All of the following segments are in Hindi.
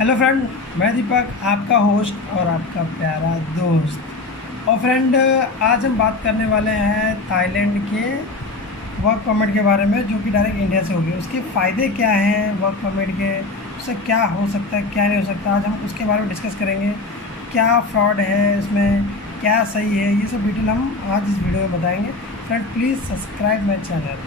हेलो फ्रेंड, मैं दीपक, आपका होस्ट और आपका प्यारा दोस्त। और फ्रेंड, आज हम बात करने वाले हैं थाईलैंड के वर्क परमिट के बारे में, जो कि डायरेक्ट इंडिया से होगी। उसके फ़ायदे क्या हैं वर्क परमिट के, उससे क्या हो सकता है क्या नहीं हो सकता, आज हम उसके बारे में डिस्कस करेंगे। क्या फ्रॉड है इसमें, क्या सही है, ये सब डिटेल हम आज इस वीडियो में बताएंगे। Friend, please subscribe my channel.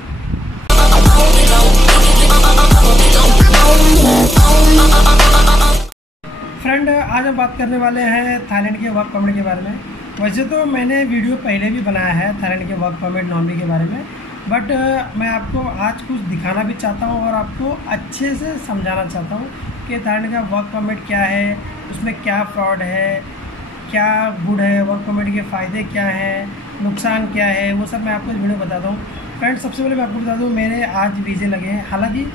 Friend, आज हम बात करने वाले हैं थाईलैंड के वर्क परमिट के बारे में। वैसे तो मैंने वीडियो पहले भी बनाया है थाईलैंड के वर्क परमिट नॉन-वी के बारे में, बट मैं आपको आज कुछ दिखाना भी चाहता हूं और आपको अच्छे से समझाना चाहता हूं कि थाईलैंड का वर्क परमिट क्या है, उसमें क्या फ्रॉड है, क्या गुड है, वर्क परमिट के फ़ायदे क्या हैं, नुकसान क्या है, वो सब मैं आपको इस वीडियो में बताता हूँ। फ्रेंड, सबसे पहले मैं आपको बता दूँ, मेरे आज वीज़े लगे हैं। हालांकि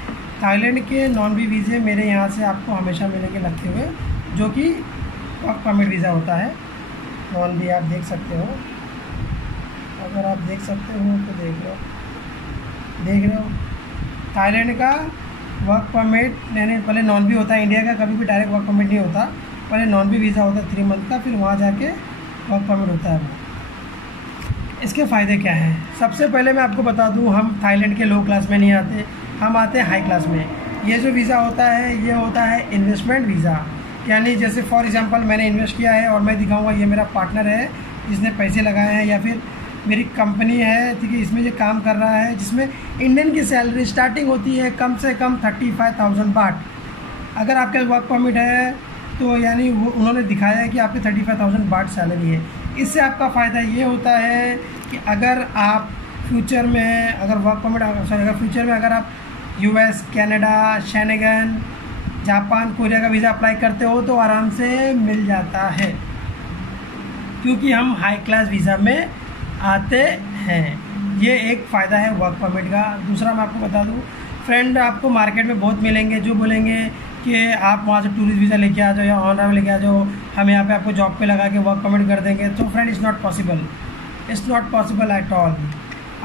थाईलैंड के नॉन-वी वीज़े मेरे यहाँ से आपको हमेशा मिलेंगे लगते हुए, जो कि वर्क परमिट वीज़ा होता है। नॉन-वी आप देख सकते हो, अगर आप देख सकते हो तो देख रहे हो थाईलैंड का वर्क परमिट। यानी पहले नॉन-वी होता है, इंडिया का कभी भी डायरेक्ट वर्क परमिट नहीं होता, पहले नॉन-वी वीज़ा होता है 3 मंथ का, फिर वहाँ जाके वर्क परमिट होता है वो। इसके फ़ायदे क्या हैं? सबसे पहले मैं आपको बता दूँ, हम थाईलैंड के लो क्लास में नहीं आते, हम आते हैं हाई क्लास में। ये जो वीज़ा होता है ये होता है इन्वेस्टमेंट वीज़ा। यानी जैसे फॉर एग्जांपल मैंने इन्वेस्ट किया है और मैं दिखाऊंगा ये मेरा पार्टनर है जिसने पैसे लगाए हैं, या फिर मेरी कंपनी है, ठीक है, इसमें ये काम कर रहा है, जिसमें इंडियन की सैलरी स्टार्टिंग होती है कम से कम 35,000 बाट। अगर आपका वर्क परमिट है तो यानी वो उन्होंने दिखाया है कि आपकी 35,000 बाट सैलरी है। इससे आपका फ़ायदा ये होता है कि अगर आप फ्यूचर में अगर वर्क परमिट अगर फ्यूचर में अगर आप US, Canada, Schengen, Japan, Korea का वीज़ा अप्लाई करते हो तो आराम से मिल जाता है, क्योंकि हम हाई क्लास वीज़ा में आते हैं। ये एक फ़ायदा है वर्क परमिट का। दूसरा मैं आपको बता दूं फ्रेंड, आपको मार्केट में बहुत मिलेंगे जो बोलेंगे कि आप वहाँ से टूरिस्ट वीज़ा लेके आ जाओ या ऑन राइवल लेके आ जाओ, हम यहाँ पे आपको जॉब पे लगा के वर्क परमिट कर देंगे। तो friend, it's not possible at all.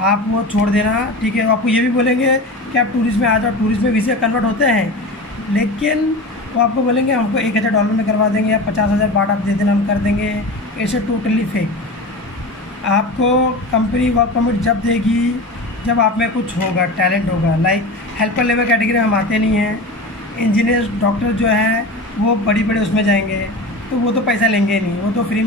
आप वो छोड़ देना, ठीक है। आपको ये भी बोलेंगे कि आप टूरिस्ट में आ जाओ, टूरिस्ट में वीज़ा कन्वर्ट होते हैं, लेकिन वो आपको बोलेंगे हमको $1,000 में करवा देंगे या 50,000 बाट आप दे देना, हम कर देंगे। ऐसे टोटली फेक। आपको कंपनी वर्क परमिट जब देगी जब आप में कुछ होगा, टैलेंट होगा। लाइक हेल्पर लेवल कैटेगरी में हम आते नहीं हैं। इंजीनियर, डॉक्टर जो हैं वो बड़ी उसमें जाएंगे, तो वो तो पैसा लेंगे नहीं, वो तो फ्री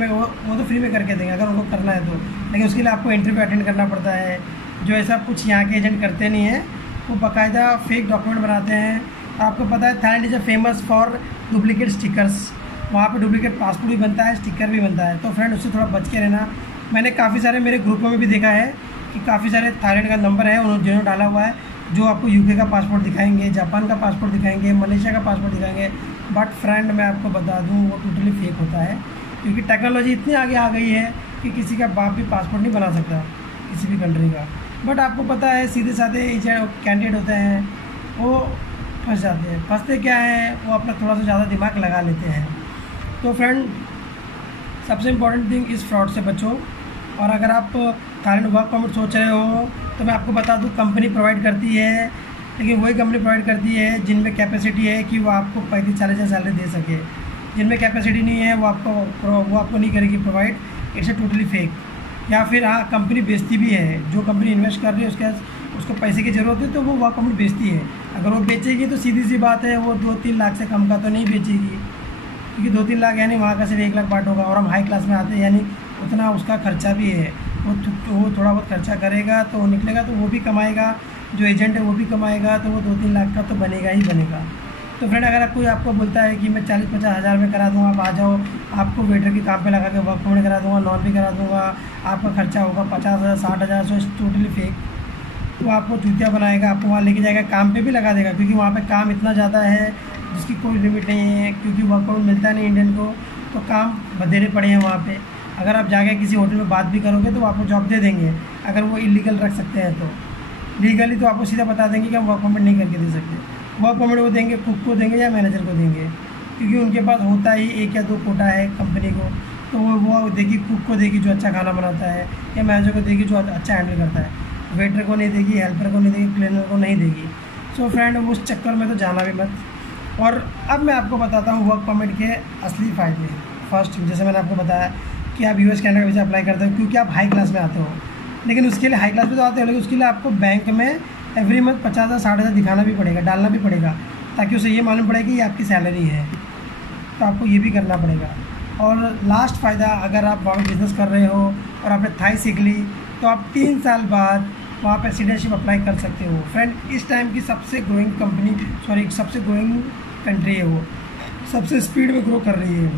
में करके देंगे अगर उनको करना है तो। लेकिन उसके लिए आपको इंटरव्यू अटेंड करना पड़ता है, जो ऐसा कुछ यहाँ के एजेंट करते नहीं हैं। वो बाकायदा फेक डॉक्यूमेंट बनाते हैं। आपको पता है Thailand is famous for duplicate stickers. वहाँ पे डुप्लीकेट पासपोर्ट भी बनता है, स्टिकर भी बनता है। तो फ्रेंड, उससे थोड़ा बच के रहना। मैंने काफ़ी सारे मेरे ग्रुपों में भी देखा है कि काफ़ी सारे थाईलैंड का नंबर है उन्होंने जिन्होंने डाला हुआ है, जो आपको UK का पासपोर्ट दिखाएंगे, जापान का पासपोर्ट दिखाएंगे, मलेशिया का पासपोर्ट दिखाएंगे। बट फ्रेंड, मैं आपको बता दूँ वो टोटली फेक होता है, क्योंकि टेक्नोलॉजी इतनी आगे आ गई है कि किसी का बाप भी पासपोर्ट नहीं बना सकता किसी भी कंट्री का। बट आपको पता है सीधे साधे कैंडिडेट होते हैं, वो फंस जाते हैं। फंसते क्या है, वो अपना थोड़ा सा ज़्यादा दिमाग लगा लेते हैं। तो फ्रेंड, सबसे इम्पॉर्टेंट थिंग इस फ्रॉड से बचो। और अगर आप थाईलैंड वर्क परमिट सोच रहे हो तो मैं आपको बता दूं, कंपनी प्रोवाइड करती है, लेकिन वही कंपनी प्रोवाइड करती है जिनमें कैपेसिटी है कि वो आपको 35-40 हज़ार सैलरी दे सके। जिनमें कैपेसिटी नहीं है वो आपको नहीं करेगी प्रोवाइड। It's totally fake. या फिर हाँ, कंपनी बेचती भी है, जो कंपनी इन्वेस्ट कर रही है उसको पैसे की ज़रूरत है तो वो वर्क परमिट बेचती है। अगर वो बेचेगी तो सीधी सी बात है, वो 2-3 लाख से कम का तो नहीं बेचेगी, क्योंकि 2-3 लाख यानी वहाँ का सिर्फ 1 लाख बाट होगा। और हम हाई क्लास में आते हैं, यानी उतना उसका खर्चा भी है। वो थोड़ा बहुत खर्चा करेगा तो निकलेगा, तो वो भी कमाएगा, जो एजेंट है वो भी कमाएगा, तो वो 2-3 लाख का तो बनेगा ही बनेगा। तो फ्रेंड, अगर कोई आपको बोलता है कि मैं 40-50 हज़ार में करा दूँगा, आप आ जाओ, आपको वेटर के काम पे लगा के वर्क परमिट करा दूँगा, नॉन-वी करा दूँगा, आपका खर्चा होगा 50,000 60,000, सो टोटली फेक। वो आपको चूतिया बनाएगा, आपको वहाँ लेके जाएगा, काम पे भी लगा देगा, क्योंकि वहाँ पे काम इतना ज़्यादा है जिसकी कोई लिमिट नहीं है, क्योंकि वर्क परमिट मिलता नहीं इंडियन को, तो काम बधेरे पड़े हैं वहाँ पे। अगर आप जाके किसी होटल में बात भी करोगे तो वो आपको जॉब दे देंगे, अगर वो इलीगल रख सकते हैं तो। लीगली तो आपको सीधा बता देंगे कि हम वर्क परमिट नहीं करके दे सकते। वर्क परमिट वो देंगे कुक को देंगे या मैनेजर को देंगे, क्योंकि उनके पास होता ही 1 या 2 कोटा है कंपनी को, तो वो देगी, कुक को देगी जो अच्छा खाना बनाता है, या मैनेजर को देगी जो अच्छा हैंडल करता है। वेटर को नहीं देगी, हेल्पर को नहीं देगी, क्लीनर को नहीं देगी। सो फ्रेंड, उस चक्कर में तो जाना भी मत। और अब मैं आपको बताता हूँ वर्क परमिट के असली फ़ायदे। फर्स्ट, जैसे मैंने आपको बताया कि आप यूएस कैनेडा का वीज़ा अप्लाई करते हो क्योंकि आप हाई क्लास में आते हो, लेकिन उसके लिए हाई क्लास में तो आते हो, लेकिन उसके लिए आपको बैंक में एवरी मंथ 50,000 60,000 दिखाना भी पड़ेगा, डालना भी पड़ेगा, ताकि उसे ये मालूम पड़े कि ये आपकी सैलरी है। तो आपको ये भी करना पड़ेगा। और लास्ट फ़ायदा, अगर आप वहाँ पर बिज़नेस कर रहे हो और आपने थाई सीख ली तो आप 3 साल बाद वहाँ पर सिटीजनशिप अप्लाई कर सकते हो। फ्रेंड, इस टाइम की सबसे ग्रोइंग कंट्री है, वो सबसे स्पीड में ग्रो कर रही है।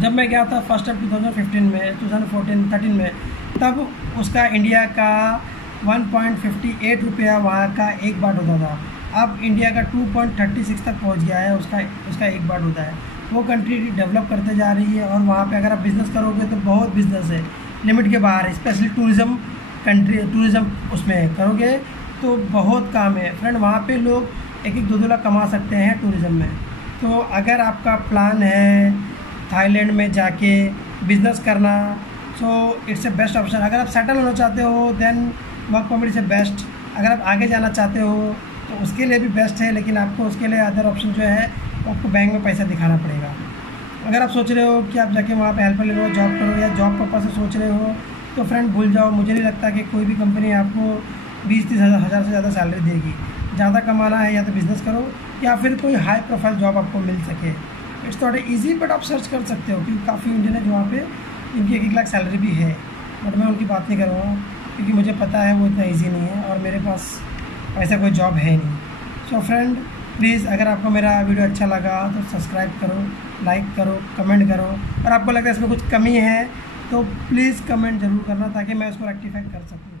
जब मैं गया था फर्स्ट टाइम 2013 में, तब उसका इंडिया का 1.58 रुपया वहाँ का 1 बाट होता था। अब इंडिया का 2.36 तक पहुँच गया है, उसका 1 बाट होता है। वो कंट्री डेवलप करते जा रही है और वहाँ पे अगर आप बिज़नेस करोगे तो बहुत बिज़नेस है, लिमिट के बाहर है। स्पेशली टूरिज़्म उसमें करोगे तो बहुत काम है। फ्रेंड, वहाँ पे लोग 1-1 2-2 लाख कमा सकते हैं टूरिज़्म में। तो अगर आपका प्लान है थाईलैंड में जाके बिज़नेस करना, so it's a best option. अगर आप सेटल होना चाहते हो then work permit is a best. अगर आप आगे जाना चाहते हो तो उसके लिए भी बेस्ट है, लेकिन आपको उसके लिए अदर ऑप्शन जो है आपको बैंक में पैसा दिखाना पड़ेगा। अगर आप सोच रहे हो कि आप जाके वहाँ पे हेल्पर ले लो, जॉब करो, या जॉब पर्पज़ से सोच रहे हो, तो फ्रेंड भूल जाओ। मुझे नहीं लगता कि कोई भी कंपनी आपको 20-30 हज़ार से ज़्यादा सैलरी देगी। ज़्यादा कमाना है या तो बिज़नेस करो या फिर कोई हाई प्रोफाइल जॉब आपको मिल सके। इट्स नॉट ईजी, बट आप सर्च कर सकते हो क्योंकि काफ़ी इंडियन है जो वहाँ पे इनकी 1-1 लाख सैलरी भी है। बट मैं उनकी बात नहीं करूँगा क्योंकि मुझे पता है वो इतना ईजी नहीं है और मेरे पास ऐसा कोई जॉब है नहीं। सो फ्रेंड, प्लीज़ अगर आपको मेरा वीडियो अच्छा लगा तो सब्सक्राइब करो, लाइक करो, कमेंट करो, और आपको लगता है इसमें कुछ कमी है तो प्लीज़ कमेंट ज़रूर करना ताकि मैं उसको रेक्टिफाई कर सकूँ।